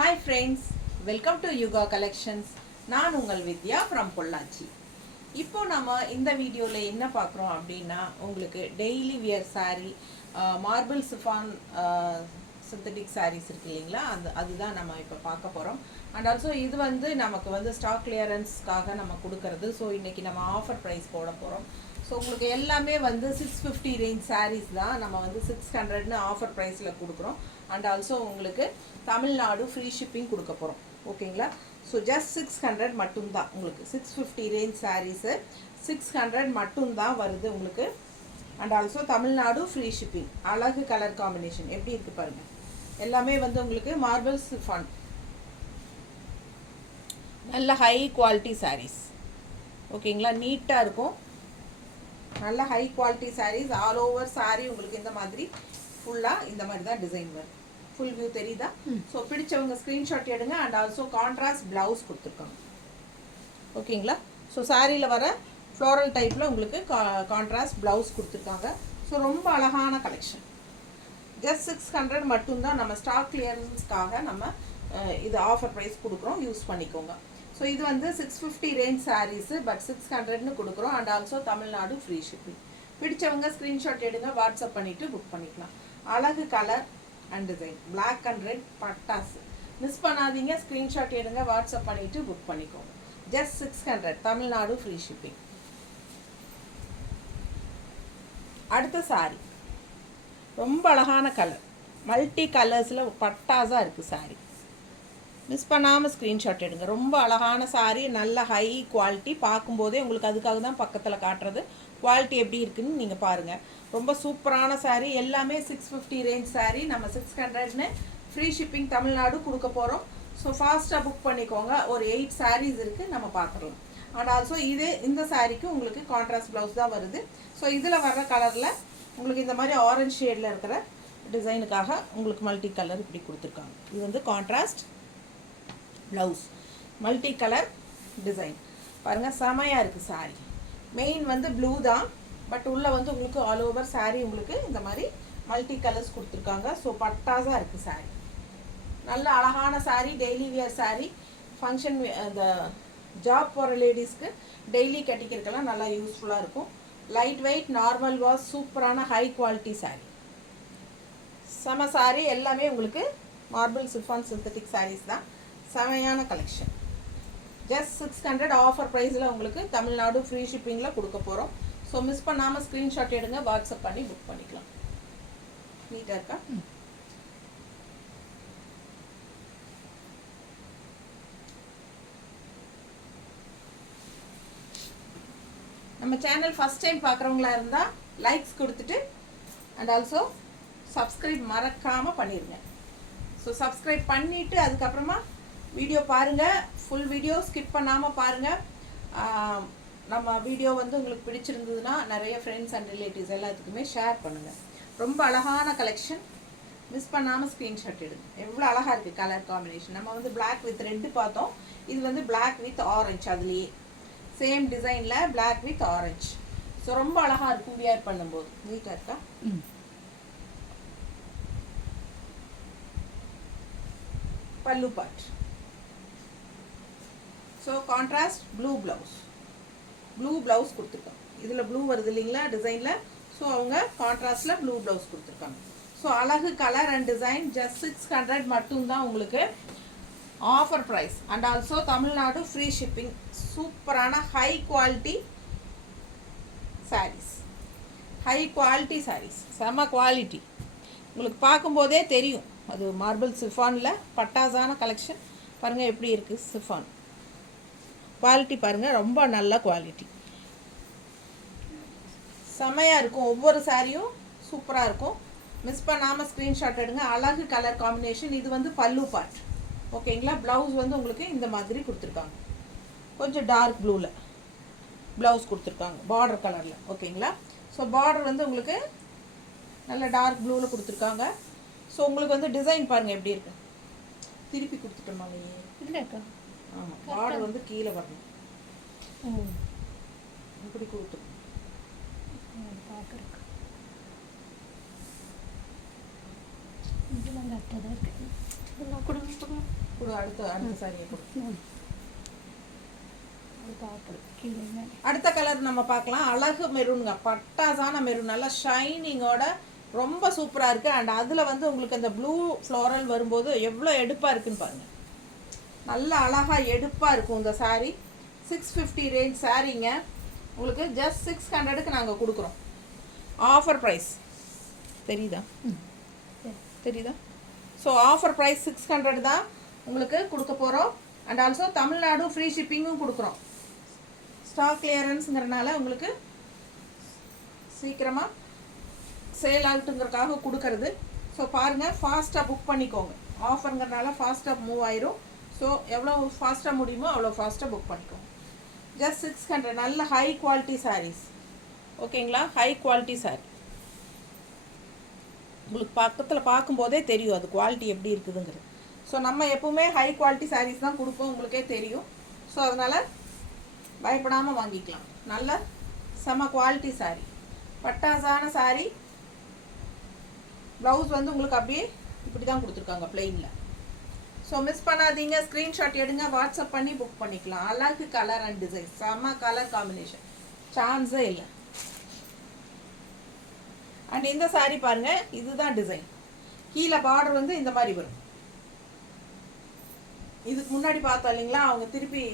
Hi friends, welcome to Yuga Collections. நான் உங்கள் வித்யா from Pollachi. இப்போ நம்ம இந்த வீடியோவில் என்ன பார்க்குறோம் அப்படின்னா உங்களுக்கு daily wear saree, marble chiffon synthetic sarees இருக்கு இல்லைங்களா, அதுதான் நம்ம இப்போ பார்க்க போகிறோம். அண்ட் ஆல்சோ இது வந்து நமக்கு வந்து ஸ்டாக் கிளியரன்ஸ்க்காக நம்ம கொடுக்கறது. ஸோ இன்றைக்கி நம்ம ஆஃபர் ப்ரைஸ் போட போகிறோம். ஸோ உங்களுக்கு எல்லாமே வந்து 650 ரேஞ்ச் sarees தான் நம்ம வந்து 600ன்னு ஆஃபர் ப்ரைஸில் கொடுக்குறோம். அண்ட் ஆல்சோ உங்களுக்கு தமிழ்நாடு ஃப்ரீ ஷிப்பிங் கொடுக்க போகிறோம். ஓகேங்களா? ஸோ ஜஸ்ட் 600 மட்டும்தான் உங்களுக்கு 650 ரேஞ்ச் சாரீஸு 600 மட்டும்தான் வருது உங்களுக்கு. And also Tamil Nadu free shipping. அழகு கலர் காம்பினேஷன் எப்படி இருக்குது பாருங்கள். எல்லாமே வந்து உங்களுக்கு மார்பிள் சிஃபான், நல்ல ஹை குவாலிட்டி சாரீஸ். ஓகேங்களா? நீட்டாக இருக்கும், நல்ல high quality saris. All over sari உங்களுக்கு இந்த மாதிரி ஃபுல்லாக இந்த மாதிரி தான் டிசைன் வரும். ஃபுல் வியூ தெரியுதா? ஸோ பிடிச்சவங்க ஸ்க்ரீன்ஷாட் எடுங்க. அண்ட் ஆல்சோ கான்ட்ராஸ்ட் ப்ளவுஸ் கொடுத்துருக்காங்க. ஓகேங்களா? ஸோ சாரியில் வர ஃப்ளோரல் டைப்பில் உங்களுக்கு கான்ட்ராஸ்ட் ப்ளவுஸ் கொடுத்துருக்காங்க. ஸோ ரொம்ப அழகான கலெக்ஷன். ஜஸ்ட் 600 மட்டும்தான் நம்ம ஸ்டாக் கிளியரன்ஸ்க்காக நம்ம இது ஆஃபர் ப்ரைஸ் கொடுக்குறோம், யூஸ் பண்ணிக்கோங்க. ஸோ இது வந்து 650 ரேஞ்ச் சாரீஸு, பட் 600ன்னு கொடுக்குறோம். And also Tamil Nadu free shipping. பிடிச்சவங்க ஸ்க்ரீன்ஷாட் எடுங்க, வாட்ஸ்அப் பண்ணிவிட்டு புக் பண்ணிக்கலாம். அழகு colour and design, black and red பட்டாசு. மிஸ் பண்ணாதீங்க, ஸ்க்ரீன்ஷாட் எடுங்க, வாட்ஸ்அப் பண்ணிவிட்டு புக் பண்ணிக்கோங்க. Just 600, Tamil Nadu free shipping. அடுத்த சாரி ரொம்ப அழகான கலர், மல்டி கலர்ஸில் பட்டாஸாக இருக்குது சாரி. மிஸ் பண்ணாமல் ஸ்க்ரீன்ஷாட் எடுங்க. ரொம்ப அழகான சாரி, நல்ல ஹை குவாலிட்டி. பார்க்கும்போதே உங்களுக்கு அதுக்காக தான் பக்கத்தில் காட்டுறது. குவாலிட்டி எப்படி இருக்குதுன்னு நீங்கள் பாருங்கள். ரொம்ப சூப்பரான சாரீ. எல்லாமே 650 ரேஞ்ச் சாரீ. நம்ம 600ன்னு ஃப்ரீ ஷிப்பிங் தமிழ்நாடு கொடுக்க போகிறோம். ஸோ ஃபாஸ்ட்டாக புக் பண்ணிக்கோங்க. ஒரு 8 சாரீஸ் இருக்குது, நம்ம பார்த்துக்கலாம். அண்ட் ஆல்சோ இந்த சாரீக்கு உங்களுக்கு கான்ட்ராஸ்ட் ப்ளவுஸ் தான் வருது. ஸோ இதில் வர்ற கலரில் உங்களுக்கு இந்த மாதிரி ஆரஞ்ச் ஷேடில் இருக்கிற டிசைனுக்காக உங்களுக்கு மல்டி கலர் இப்படி கொடுத்துருக்காங்க. இது வந்து contrast blouse, multi colour design. பாருங்கள், செமையாக இருக்குது சாரீ. மெயின் வந்து ப்ளூ தான், பட் உள்ளே வந்து உங்களுக்கு ஆல் ஓவர் சாரீ உங்களுக்கு இந்த மாதிரி மல்டி கலர்ஸ் கொடுத்துருக்காங்க. ஸோ பட்டாஸாக இருக்குது சாரீ. நல்ல அழகான sari, daily wear sari. Function இந்த ஜாப் போகிற லேடிஸ்க்கு டெய்லி கட்டிக்கிறதுக்கெல்லாம் நல்லா யூஸ்ஃபுல்லாக இருக்கும். லைட் வெயிட், நார்மல் வாஷ், சூப்பரான ஹை குவாலிட்டி சாரீ. செம சாரீ. எல்லாமே உங்களுக்கு மார்பிள் சிஃபான் சிந்தட்டிக் சாரீஸ் தான். செமையான கலெக்ஷன். ஜஸ்ட் 600 ஆஃபர் ப்ரைஸில் உங்களுக்கு தமிழ்நாடு ஃப்ரீ ஷிப்பிங்கில் கொடுக்க போகிறோம். ஸோ மிஸ் பண்ணாமல் ஸ்க்ரீன்ஷாட் எடுங்க, வாட்ஸ்அப் பண்ணி புக் பண்ணிக்கலாம். நீட்டாக இருக்கா? நம்ம சேனல் ஃபஸ்ட் டைம் பார்க்குறவங்களா இருந்தால் லைக்ஸ் கொடுத்துட்டு அண்ட் ஆல்சோ சப்ஸ்கிரைப் மறக்காமல் பண்ணிடுங்க. ஸோ சப்ஸ்கிரைப் பண்ணிவிட்டு அதுக்கப்புறமா வீடியோ பாருங்கள். ஃபுல் வீடியோ ஸ்கிப் பண்ணாமல் பாருங்கள். நம்ம வீடியோ வந்து உங்களுக்கு பிடிச்சிருந்ததுன்னா நிறைய ஃப்ரெண்ட்ஸ் அண்ட் ரிலேட்டிவ்ஸ் எல்லாத்துக்குமே ஷேர் பண்ணுங்கள். ரொம்ப அழகான கலெக்ஷன். மிஸ் பண்ணாமல் ஸ்க்ரீன்ஷாட் எடுங்க. எவ்வளோ அழகாக இருக்குது கலர் காம்பினேஷன். நம்ம வந்து பிளாக் வித் ரெட்டு பார்த்தோம், இது வந்து பிளாக் வித் ஆரஞ்ச். அதுலேயே சேம் டிசைனில் பிளாக் வித் ஆரஞ்ச். ஸோ ரொம்ப அழகாக இருக்கும் வியர் பண்ணும்போது. நீட்டாக இருக்கா? Pallu part. So contrast blue blouse, blue blouse கொடுத்துருக்காங்க. இதில் ப்ளூ வருது இல்லைங்களா டிசைனில். ஸோ அவங்க கான்ட்ராஸ்டில் ப்ளூ ப்ளவுஸ் கொடுத்துருக்காங்க. ஸோ அழகு கலர் அண்ட் டிசைன். ஜஸ்ட் 600 மட்டும்தான் உங்களுக்கு offer price. And also Tamil Nadu free shipping. சூப்பரான high quality sarees, high quality sarees, செம குவாலிட்டி. உங்களுக்கு பார்க்கும்போதே தெரியும் அது மார்பிள் சிஃபானில் பட்டாஸான கலெக்ஷன். பாருங்கள் எப்படி இருக்குது சிஃபான். குவாலிட்டி பாருங்கள், ரொம்ப நல்ல குவாலிட்டி. செமையாக இருக்கும். ஒவ்வொரு சாரியும் சூப்பராக இருக்கும். மிஸ் பண்ணாமல் ஸ்க்ரீன்ஷாட் எடுங்க. அழகு கலர் காம்பினேஷன். இது வந்து பல்லு பார்ட். ஓகேங்களா? ப்ளவுஸ் வந்து உங்களுக்கு இந்த மாதிரி கொடுத்துருக்காங்க. கொஞ்சம் டார்க் ப்ளூவில் ப்ளவுஸ் கொடுத்துருக்காங்க, பார்டர் கலரில். ஓகேங்களா? ஸோ பார்டர் வந்து உங்களுக்கு நல்ல டார்க் ப்ளூவில் கொடுத்துருக்காங்க. ஸோ உங்களுக்கு வந்து டிசைன் பாருங்கள் எப்படி இருக்கு. திருப்பி கொடுத்துட்டோமாவே இல்லைக்கா? ஆமாம், பார்டர் வந்து கீழே வரணும். இப்படி கொடுத்துரும் பார்க்குறக்கு. இதெல்லாம் கரெக்டாக தான் இருக்குது. கொடு அடுத்த சாரியை கொடு. அடுத்த கலர் நம்ம பார்க்கலாம். அழகு மெரூனுங்க, பட்டாசான மெரூன், நல்லா ஷைனிங்கோட ரொம்ப சூப்பராக இருக்குது. அண்ட் அதில் வந்து உங்களுக்கு அந்த ப்ளூ ஃப்ளோரல் வரும்போது எவ்வளோ எடுப்பாக இருக்குன்னு பாருங்கள். நல்லா அழகாக எடுப்பாக இருக்கும் இந்த சாரீ. 650 ரேஞ்ச் சாரீங்க. உங்களுக்கு ஜஸ்ட் 600க்கு நாங்கள் கொடுக்குறோம். ஆஃபர் ப்ரைஸ் தெரியுதா? தெரியுதா? ஸோ ஆஃபர் ப்ரைஸ் 600 தான் உங்களுக்கு கொடுக்க போகிறோம். அண்ட் ஆல்சோ தமிழ்நாடு ஃப்ரீ ஷிப்பிங்கும் கொடுக்குறோம். ஸ்டாக் கிளியரன்ஸுங்கிறனால உங்களுக்கு சீக்கிரமாக சேல் ஆகட்டுங்கிறதுக்காக கொடுக்கறது. ஸோ பாருங்கள், ஃபாஸ்ட்டாக புக் பண்ணிக்கோங்க. ஆஃபருங்கிறனால ஃபாஸ்ட்டாக மூவ் ஆயிரும். ஸோ எவ்வளோ ஃபாஸ்ட்டாக முடியுமோ அவ்வளோ ஃபாஸ்ட்டாக புக் பண்ணிக்கோங்க. ஜஸ்ட் 600. நல்ல ஹை குவாலிட்டி சாரீஸ். ஓகேங்களா? ஹை குவாலிட்டி சாரீ உங்களுக்கு பக்கத்தில் பார்க்கும்போதே தெரியும் அது குவாலிட்டி எப்படி இருக்குதுங்கிறது. ஸோ நம்ம எப்போவுமே ஹை குவாலிட்டி சாரீஸ் தான் கொடுப்போம், உங்களுக்கே தெரியும். ஸோ அதனால் பயப்படாமல் வாங்கிக்கலாம். நல்ல செம குவாலிட்டி சாரீ, பட்டாசான சாரீ. ப்ளவுஸ் வந்து உங்களுக்கு அப்படியே இப்படி தான் கொடுத்துருக்காங்க பிளெயினில். ஸோ மிஸ் பண்ணாதீங்க, ஸ்க்ரீன்ஷாட் எடுங்க, வாட்ஸ்அப் பண்ணி புக் பண்ணிக்கலாம். அழகு கலர் அண்ட் டிசைன், செம கலர் காம்பினேஷன், சான்ஸே இல்லை. அண்ட் இந்த சாரீ பாருங்கள், இதுதான் டிசைன். கீழே பார்டர் வந்து இந்த மாதிரி வரும். இதுக்கு முன்னாடி பார்த்தோம் இல்லைங்களா, அவங்க திருப்பி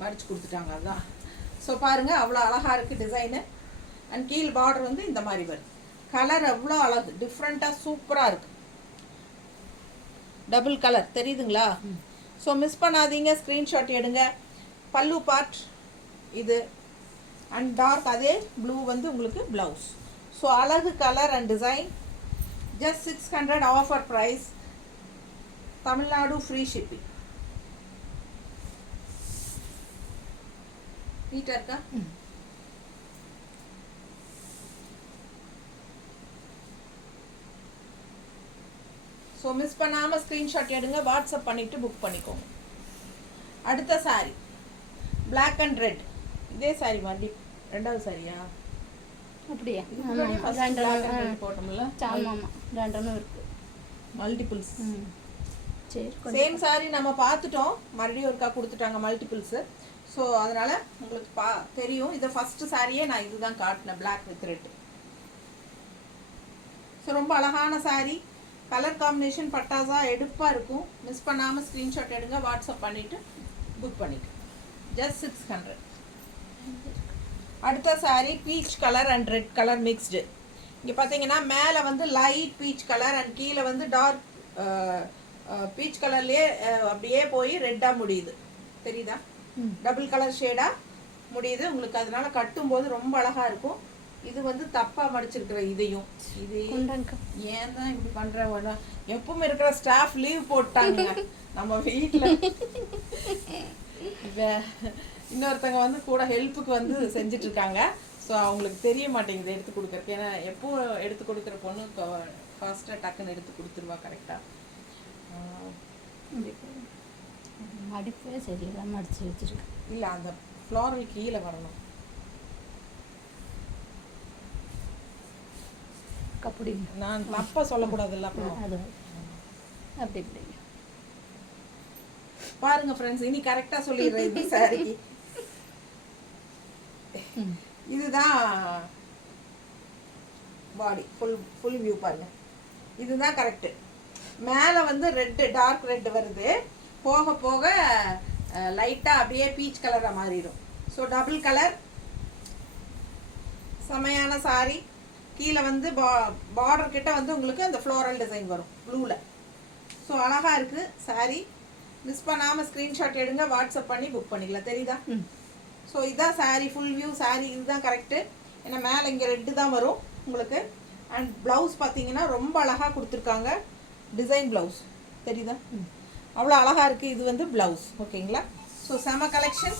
மடிச்சு கொடுத்துட்டாங்க, அதுதான். ஸோ பாருங்கள், அவ்வளோ அழகாக இருக்குது டிசைனு. அண்ட் கீழ் பார்டர் வந்து இந்த மாதிரி வருது. கலர் அவ்வளோ அழகு, டிஃப்ரெண்ட்டாக சூப்பராக இருக்குது. டபுள் கலர் தெரியுதுங்களா? ஸோ மிஸ் பண்ணாதீங்க, ஸ்க்ரீன்ஷாட் எடுங்க. பல்லு பார்ட் இது அண்ட் டார்க் அதே ப்ளூ வந்து உங்களுக்கு ப்ளவுஸ். ஸோ அழகு colour and design. Just 600 offer price. Tamil Nadu free shipping. நீட்டாக இருக்கா? ஸோ மிஸ் பண்ணாமல் ஸ்க்ரீன்ஷாட் எடுங்க, வாட்ஸ்அப் பண்ணிவிட்டு புக் பண்ணிக்கோங்க. அடுத்த சாரீ பிளாக் அண்ட் ரெட். இதே சாரீ மாதிரி ரெண்டாவது சாரியா? அப்படியா? போட்டோம்ல, மல்டிபிள்ஸ். சேம் சாரி நம்ம பார்த்துட்டோம், மறுபடியும் ஒருக்கா கொடுத்துட்டாங்க மல்டிபிள்ஸு. ஸோ அதனால் உங்களுக்கு தெரியும். இதை ஃபஸ்ட்டு சாரியே நான் இதுதான் காட்டினேன், பிளாக் வித் ரெட். ஸோ ரொம்ப அழகான சாரீ, கலர் காம்பினேஷன் பட்டாசா எடுப்பாக இருக்கும். மிஸ் பண்ணாமல் ஸ்க்ரீன்ஷாட் எடுங்க, வாட்ஸ்அப் பண்ணிவிட்டு புக் பண்ணிட்டு. ஜஸ்ட் 600. அடுத்த sari peach colour and red colour mixed. இங்கே பார்த்தீங்கன்னா மேலே வந்து லைட் பீச் கலர் அண்ட் கீழே வந்து டார்க் பீச் கலர்லேயே அப்படியே போய் ரெட்டாக முடியுது. தெரியுதா? டபுள் கலர் ஷேடாக முடியுது உங்களுக்கு. அதனால கட்டும்போது ரொம்ப அழகாக இருக்கும். இது வந்து தப்பாக மடிச்சிருக்கிற இதையும் இது ஏன் தான் இப்படி பண்ணுற? எப்பவும் இருக்கிற ஸ்டாஃப் லீவ் போட்டாங்க நம்ம வீட்டில். இப்போ இன்னொருத்தங்க வந்து கூட ஹெல்ப்புக்கு வந்து செஞ்சிட்ருக்காங்க. ஸோ அவங்களுக்கு தெரிய மாட்டேங்குது எடுத்து கொடுக்குறக்கு. ஏன்னா எப்போது எடுத்து கொடுக்குற பொண்ணு ஃபாஸ்ட்டாக டக்குன்னு எடுத்து கொடுத்துருவா கரெக்டாக. மடிப்பே சரியில்லாமல் மடித்து வச்சுருக்கு. இல்லை, அந்த ஃப்ளோரல் கீழே வரணும். அப்படி நான் தப்பாக சொல்லக்கூடாதுல்ல. அப்புறம் அது அப்படி இப்படி பாருங்க ஃப்ரெண்ட்ஸ், இனி கரெக்டாக சொல்லிடுறேன். இது சாரி, இதுதான் பாடி ஃபுல் வியூ பாருங்க. இதுதான் கரெக்டு. மேலே வந்து ரெட்டு, டார்க் ரெட் வருது. போக போக லைட்டாக அப்படியே பீச் கலராக மாறிடும். ஸோ டபுள் கலர், செமையான சாரி. கீழே வந்து பார்டர் கிட்ட வந்து உங்களுக்கு அந்த ஃப்ளோரல் டிசைன் வரும் ப்ளூவில். ஸோ அழகாக இருக்குது சாரி. மிஸ் பண்ணாமல் ஸ்க்ரீன்ஷாட் எடுங்க, வாட்ஸ்அப் பண்ணி புக் பண்ணிக்கலாம். தெரியுதா? ஸோ இதுதான் சாரி, ஃபுல் வியூ சாரி. இதுதான் கரெக்டு. ஏன்னா மேலே இங்கே ரெட்டு தான் வரும் உங்களுக்கு. அண்ட் ப்ளவுஸ் பார்த்தீங்கன்னா ரொம்ப அழகாக கொடுத்துருக்காங்க, டிசைன் ப்ளவுஸ். தெரியுதா? அவ்வளோ அழகாக இருக்குது. இது வந்து ப்ளவுஸ். ஓகேங்களா? ஸோ செம கலெக்ஷன்.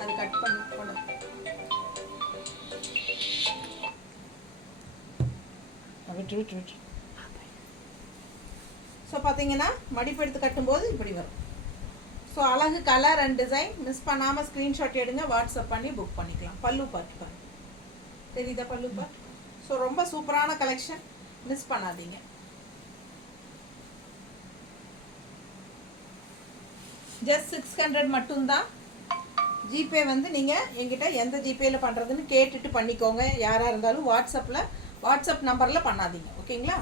அது கட் பண்ண விட்டு. ஸோ பார்த்தீங்கன்னா மடிப்பு எடுத்து கட்டும்போது இப்படி வரும். ஸோ அழகு கலர் அண்ட் டிசைன். மிஸ் பண்ணாமல் ஸ்க்ரீன்ஷாட் எடுங்க, வாட்ஸ்அப் பண்ணி புக் பண்ணிக்கலாம். பல்லு பார்த்து பாருங்க. தெரியுதா பல்லு இப்போ? ஸோ ரொம்ப சூப்பரான கலெக்ஷன், மிஸ் பண்ணாதீங்க. ஜஸ்ட் 600 மட்டும்தான். ஜிபே வந்து நீங்கள் எங்கிட்ட எந்த ஜிபேயில் பண்ணுறதுன்னு கேட்டுட்டு பண்ணிக்கோங்க. யாராக இருந்தாலும் வாட்ஸ்அப் நம்பரில் பண்ணாதீங்க, ஓகேங்களா?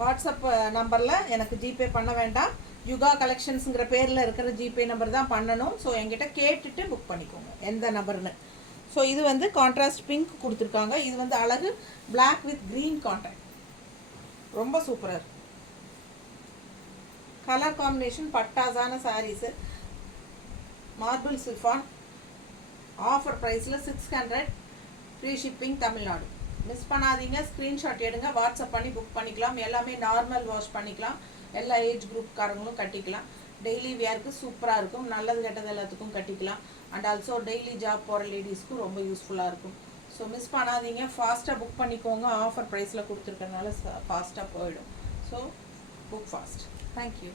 வாட்ஸ்அப் நம்பரில் எனக்கு ஜிபே பண்ண வேண்டாம். யுகா கலெக்ஷன்ஸுங்கிற பேரில் இருக்கிற ஜிபே நம்பர் தான் பண்ணணும். ஸோ என்கிட்ட கேட்டுட்டு புக் பண்ணிக்கோங்க எந்த நம்பர்னு. ஸோ இது வந்து கான்ட்ராஸ்ட் பிங்க் கொடுத்துருக்காங்க. இது வந்து அழகு பிளாக் வித் க்ரீன் கான்ட்ராக்ட், ரொம்ப சூப்பராக இருக்குது. கலர் காம்பினேஷன் பட்டாசான சாரீஸு. மார்பிள் சிஃபான் ஆஃபர் ப்ரைஸில் 600, ஃப்ரீ ஷிப்பிங் தமிழ்நாடு. மிஸ் பண்ணாதீங்க. ஸ்க்ரீன்ஷாட் எடுங்க, வாட்ஸ்அப் பண்ணி புக் பண்ணிக்கலாம். எல்லாமே நார்மல் வாஷ் பண்ணிக்கலாம். எல்லா ஏஜ் குரூப்காரங்களும் கட்டிக்கலாம். டெய்லி வியருக்கு சூப்பராக இருக்கும். நல்லது கெட்டது எல்லாத்துக்கும் கட்டிக்கலாம். அண்ட் ஆல்சோ டெய்லி ஜாப் போகிற லேடிஸ்க்கும் ரொம்ப யூஸ்ஃபுல்லாக இருக்கும். ஸோ மிஸ் பண்ணாதீங்க, ஃபாஸ்ட்டாக புக் பண்ணிக்கோங்க. ஆஃபர் ப்ரைஸில் கொடுத்துருக்கறனால ஃபாஸ்ட்டாக போயிடும். So book fast. தேங்க்யூ.